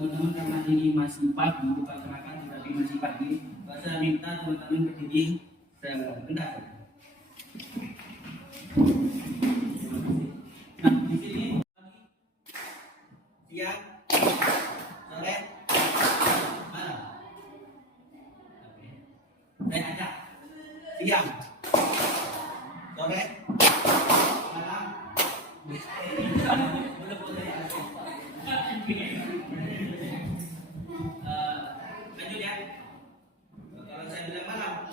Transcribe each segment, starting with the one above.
Teman-teman, karena ini masih pagi, bukan makan tetapi masih pagi, saya minta teman-teman berdiri sebentar. Nah, di sini siang, sore, malam. Saya ajak siang, sore, malam. Lanjut ya. Kalau saya bilang malam,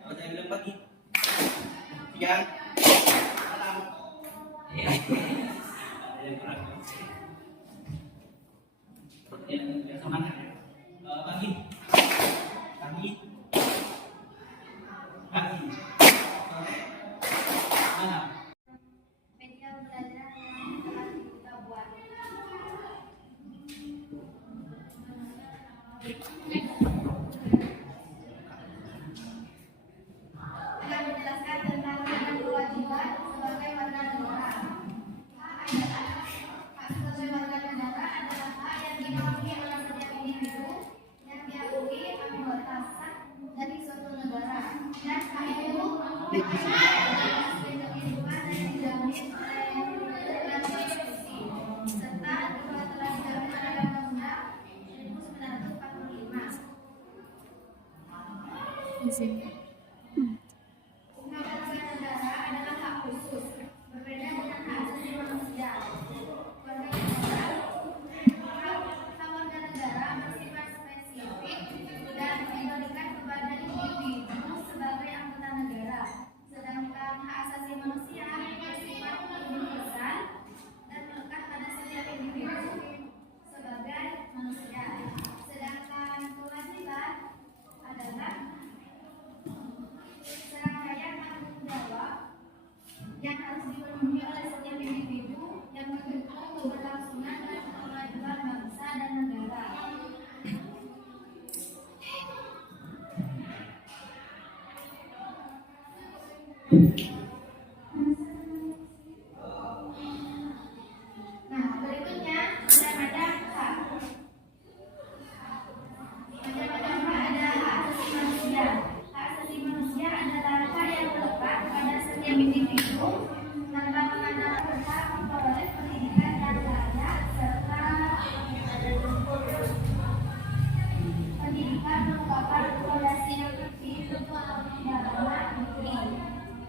kalau saya bilang pagi, siang, malam. Ya, semangat ya. Pagi, pagi, pagi, sore, malam. Media belajar yang telah kita buat. Akan menjelaskan tentang hak dan kewajiban sebagai warga negara. Hak adalah hak sebagai warga negara adalah hak yang dimiliki oleh setiap individu yang diakui atau batasan dari suatu negara, dan hak itu adalah kehidupan yang dijamin oleh berbagai konstitusi serta juga telah dijamin oleh Undang-Undang 1945. Hak warga negara adalah hak khusus, berbeda dengan hak asasi manusia. Hak warga negara bersifat spesifik dan diberikan kepada individu sebagai anggota negara, sedangkan hak asasi manusia bersifat universal dan melekat pada setiap individu sebagai manusia. Sedangkan kewajiban adalah serangkaian tanggung jawab yang harus dipenuhi oleh setiap individu yang mendukung keberlangsungan dan kemajuan bangsa dan negara. Nah, berikutnya ada hak. Macam-macam hak, ada hak asasi manusia. Hak asasi manusia adalah hak yang melekat pada setiap individu tanpa mengenal berhak memperoleh pendidikan yang layak serta pendidikan merupakan fondasi yang penting untuk pembangunan negeri,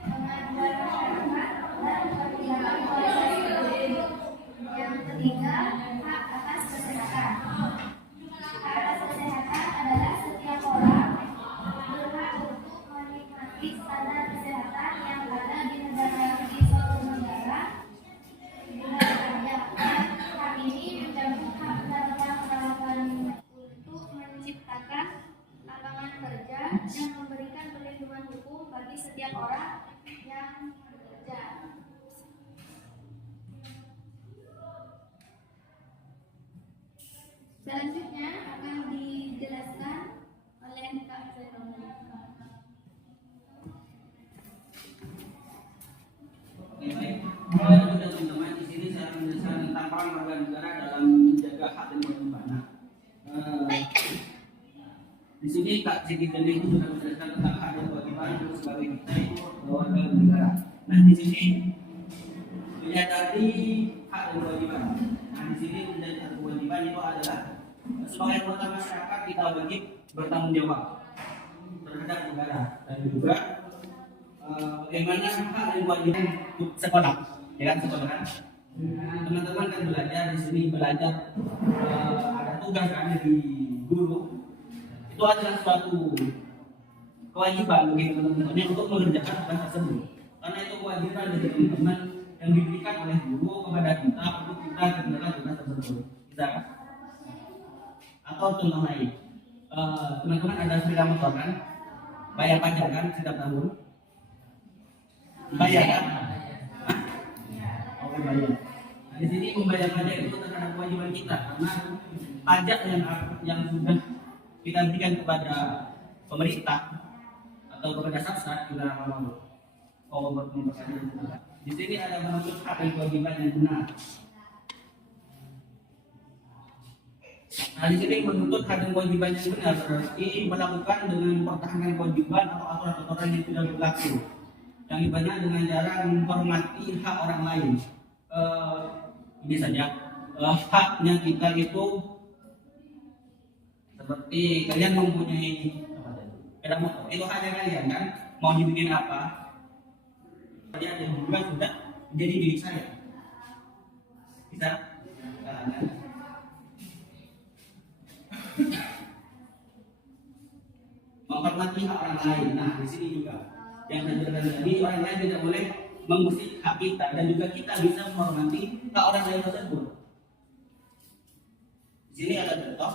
pengaduan masyarakat, dan perlindungan kualitas hidup. Yang ketiga, hak atas kesehatan. Hak atas kesehatan adalah setiap orang berhak untuk menikmati standar kesehatan yang ada di suatu negara. Hak ini menjamin hak pedagang untuk menciptakan lapangan kerja dan memberikan perlindungan hukum bagi setiap orang yang bekerja. Selanjutnya akan dijelaskan oleh Kak Zainul. Teman-teman, di sini saya menjelaskan tentang peran warga negara dalam menjaga hak dan kewajiban. Di sini Kak Siti Jani itu sudah menjelaskan tentang hak dan kewajiban sebagai kita itu warga negara. Nah, di sini dilihat dari hak dan kewajiban. Nah, di sini dilihat hak dan kewajiban itu adalah sebagai anggota masyarakat kita wajib bertanggung jawab terhadap negara dan juga bagaimana hak dan kewajiban untuk sekolah, ya kan, sekolah kan? Teman-teman kan belajar di sini, belajar ada tugas kan dari guru, itu adalah suatu kewajiban bagi teman-temannya untuk mengerjakan tugas tersebut. Karena itu kewajiban dari teman-teman yang diberikan oleh guru kepada kita untuk kita mengerjakan tugas tersebut. Bisa? Atau contoh lain, teman-teman ada sepeda motor kan? Bayar pajak kan setiap tahun? Bayar kan? Oh, bayar. Nah, di sini membayar pajak itu terhadap kewajiban kita karena pajak yang sudah kita berikan kepada pemerintah atau kepada Samsat juga mau memperhatikan juga. Di sini ada menuntut hak dan kewajiban yang benar. Nah, di sini menuntut hak dan kewajiban yang benar berarti melakukan dengan mempertahankan kewajiban atau aturan-aturan yang sudah berlaku. Yang ibaratnya dengan cara menghormati hak orang lain. Ini saja haknya kita itu seperti kalian mempunyai sepeda motor, itu haknya kalian kan, mau dibikin apa? Dia ada juga sudah menjadi milik saya. Bisa? Menghormati hak orang lain. Nah, di sini juga yang saya jelaskan tadi, orang lain tidak boleh mengusik hak kita dan juga kita bisa menghormati hak orang lain tersebut. Di sini ada contoh.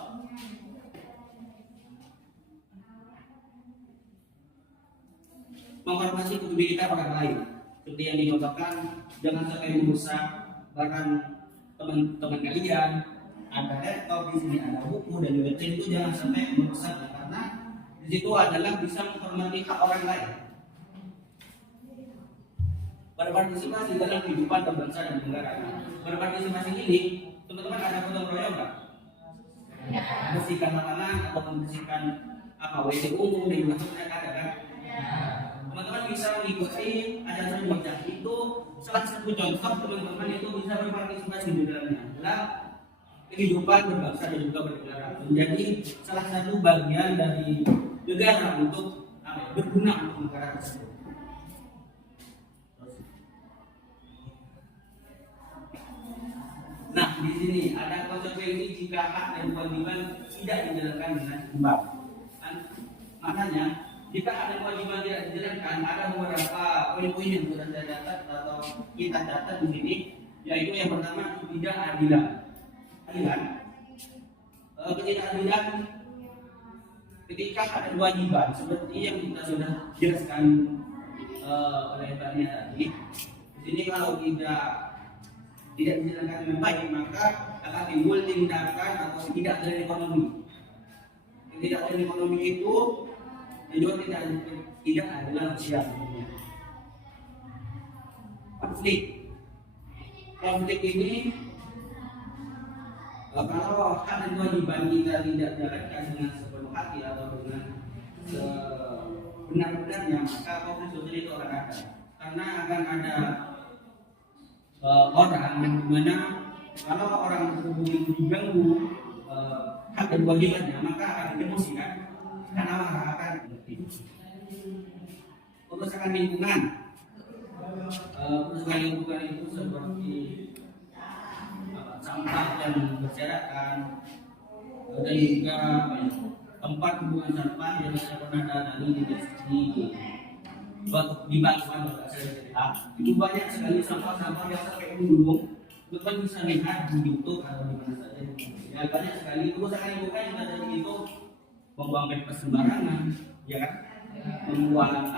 Menghormati kebebasan orang lain. Seperti yang dicontohkan, jangan sampai merusak barang teman-teman kalian. Ada laptop di sini, ada buku dan juga itu jangan sampai merusak karena di situ adalah bisa menghormati hak orang lain. Berpartisipasi dalam kehidupan berbangsa dan negara. Berpartisipasi ini, teman-teman ada gotong royong nggak? Bersihkan lapangan atau membersihkan WC umum di mana ada kan? Teman-teman bisa mengikuti ajaran bijak itu salah satu contoh teman-teman itu bisa berpartisipasi di dalamnya dalam kehidupan berbangsa dan juga bernegara. Menjadi salah satu bagian dari negara untuk berguna untuk negara tersebut. Nah, di sini ada konsekuensi jika hak dan kewajiban tidak dijalankan dengan imbang. Makanya, jika hak dan kewajiban tidak dijalankan, ada beberapa poin-poin yang sudah saya catat atau kita catat di sini, yaitu yang pertama ketidakadilan. Ketidakadilan ketika hak dan kewajiban seperti yang kita sudah jelaskan oleh Mbaknya tadi. Di sini kalau tidak dijalankan dengan baik, maka akan timbul tindakan atau ketidakadilan ekonomi. Ketidakadilan ekonomi itu juga tidak adalah sosial. Konflik ini kalau hak dan kewajiban kita tidak dijalankan dengan sepenuh hati atau dengan benar-benarnya, maka konflik sosial itu akan ada. Karena akan ada orang yang dimana kalau orang tersebut itu diganggu hak dan kewajibannya, maka akan emosi kan, karena akan kerusakan lingkungan. Kerusakan lingkungan itu seperti sampah yang berserakan dan juga tempat pembuangan sampah yang saya pernah datangi di Batuan itu banyak sekali sampah-sampah yang sampai gunung. Teman bisa lihat di YouTube atau di mana saja. Ya, banyak sekali kerusakan lingkungan yang ada di itu, membuang paper sembarangan, ya kan? Membuang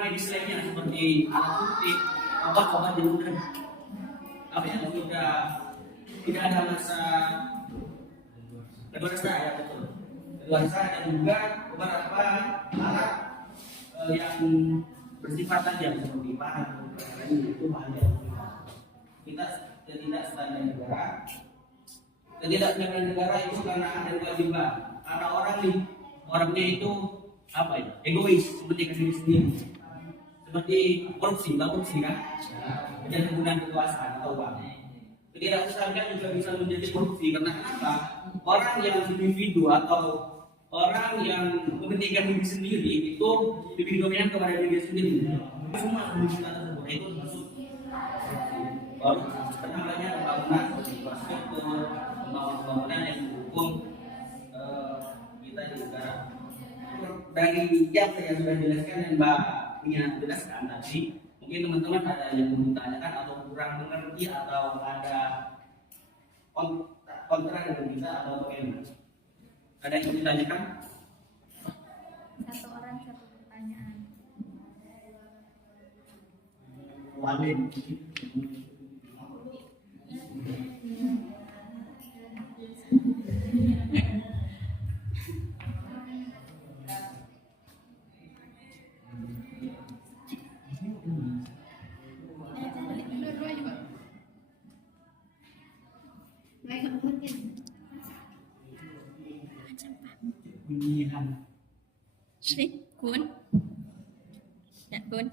medis lainnya seperti alat putih, obat-obat yang sudah yang sudah tidak ada masa keluarsa ya betul. Keluarsa dan juga beberapa alat yang bersifat tajam seperti bahan itu bahaya. Kita ketidakstabilan negara. Ketidakstabilan negara itu karena ada kewajiban. Ada orangnya itu egois seperti diri sendiri. Seperti korupsi kan? Dan penggunaan kekuasaan atau uang. Ketidakstabilan juga bisa menjadi korupsi karena kenapa? Orang yang individu atau orang yang mementingkan diri sendiri itu lebih dominan kepada diri sendiri. Semua kita tersebut itu masuk namanya pembangunan infrastruktur, pembangunan yang mendukung kita kita di negara. Dari yang saya sudah jelaskan dan Mbak Nia jelaskan tadi, mungkin teman-teman ada yang belum ditanyakan atau kurang mengerti atau ada kontra dengan kita atau bagaimana? Ada yang mau ditanyakan? Satu orang satu pertanyaan. Walid. Bunyihan. Sih, Kun. Ya, Kun.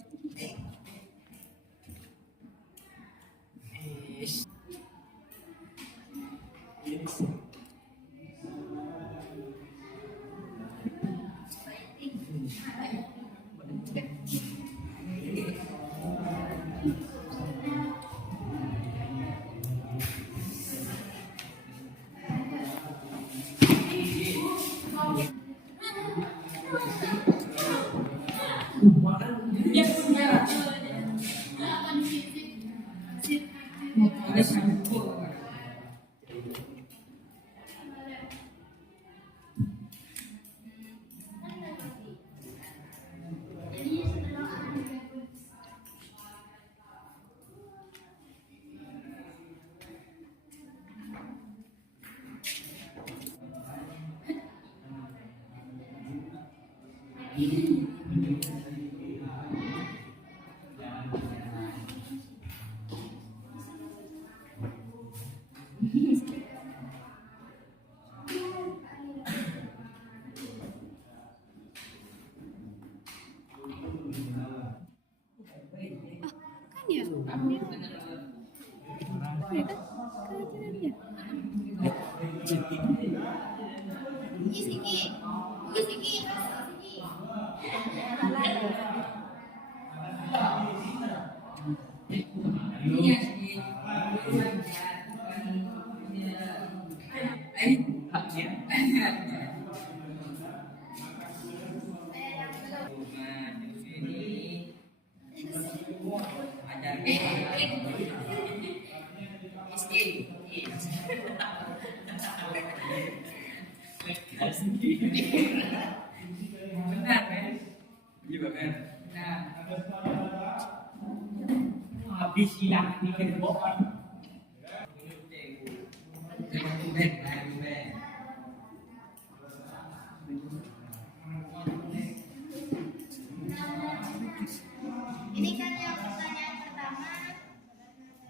Benar kan? Juga kan? Nah, habis hilang pikir bohong. Ini kan yang pertanyaan pertama,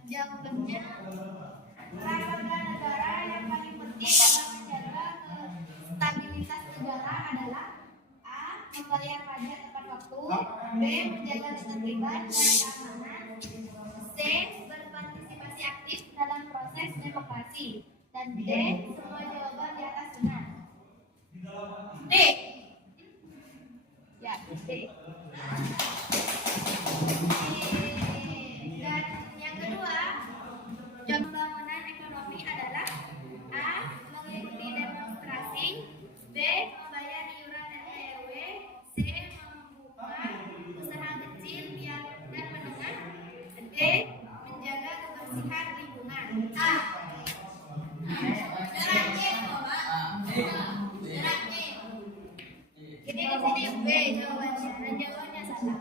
jawabannya peran warga negara yang paling penting dalam menjaga stabilitas negara adalah A. Membayar pajak tepat waktu, B. Menjaga ketertiban dan keamanan, C. Berpartisipasi aktif dalam proses demokrasi, dan D. Semua jawaban di atas benar. D. Ya, D. Dan yang kedua, pembangunan ekonomi adalah A. Mengikuti demonstrasi, B. Membayar iuran RW, C. Membuka usaha kecil dan menengah, D. Menjaga kebersihan lingkungan. A. Ini di sini B jawabannya, dan jawabannya salah.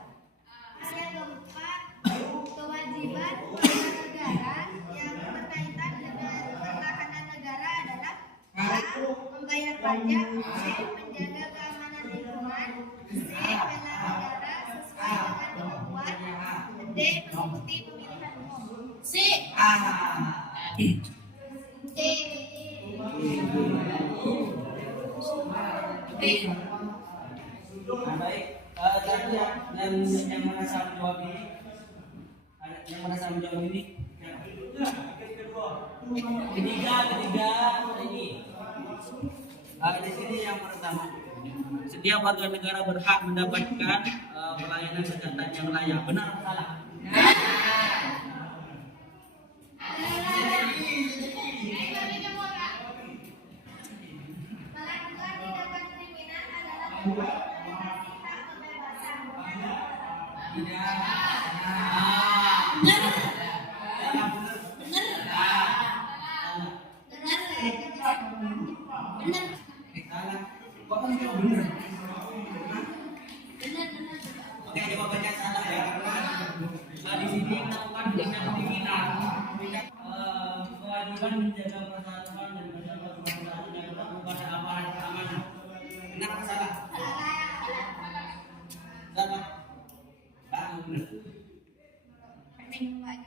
Yang keempat, kewajiban warga negara yang berkaitan dengan pertahanan negara adalah A. Membayar pajak, B. Menjaga keamanan lingkungan, C. Bela negara sesuai dengan kemampuan, D. Mengikuti pemilihan umum. C. C. B. Baik, tadi yang merasa menjawab ini, yang merasa menjawab ini, ketiga ini, di sini yang pertama, setiap warga negara berhak mendapatkan pelayanan kesehatan yang layak. Benar atau salah? Melakukan tindakan Tidak. Benar. Benar. Benar. Benar. Salah. Kok kan jawab benar? Benar. Oke, jawabannya salah ya karena di sini melakukan tindak pidana kewajiban menjaga persatuan dan kesatuan negara kepada aparat keamanan. Benar apa salah? Salah. Benar. Hak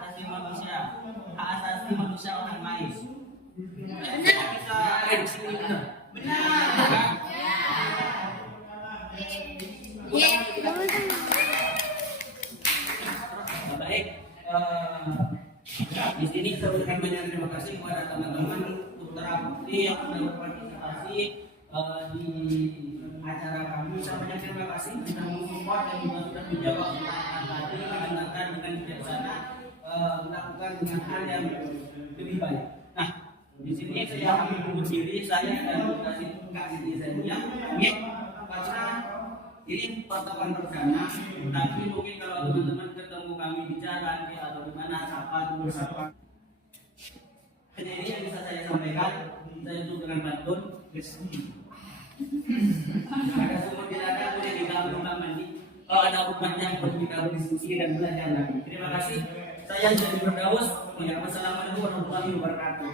asasi manusia, hak asasi manusia orang lain. Bisa prediksi benar. Benar. Baik, di sini saya ucapkan banyak terima kasih kepada teman-teman Putra Putri yang sudah berpartisipasi di acara kami. Saya banyak terima kasih sudah mensupport dan juga sudah menjawab pertanyaan tadi, mendengarkan dengan bijaksana, melakukan dengan hal yang lebih baik. Nah, di sini saya akan mengundur diri, saya dan Kak Siti Zania, karena ini pertemuan perdana, tapi mungkin kalau teman-teman ketemu kami di jalan atau di mana sapa dulu sapa. Hanya ini yang bisa saya sampaikan. Saya tutup dengan pantun. Ada sumur di ladang boleh kita rumah mandi. Kalau ada umat yang perlu kita berdiskusi dan belajar lagi. Terima kasih. Saya jadi Firdaus. Wassalamualaikum warahmatullahi wabarakatuh.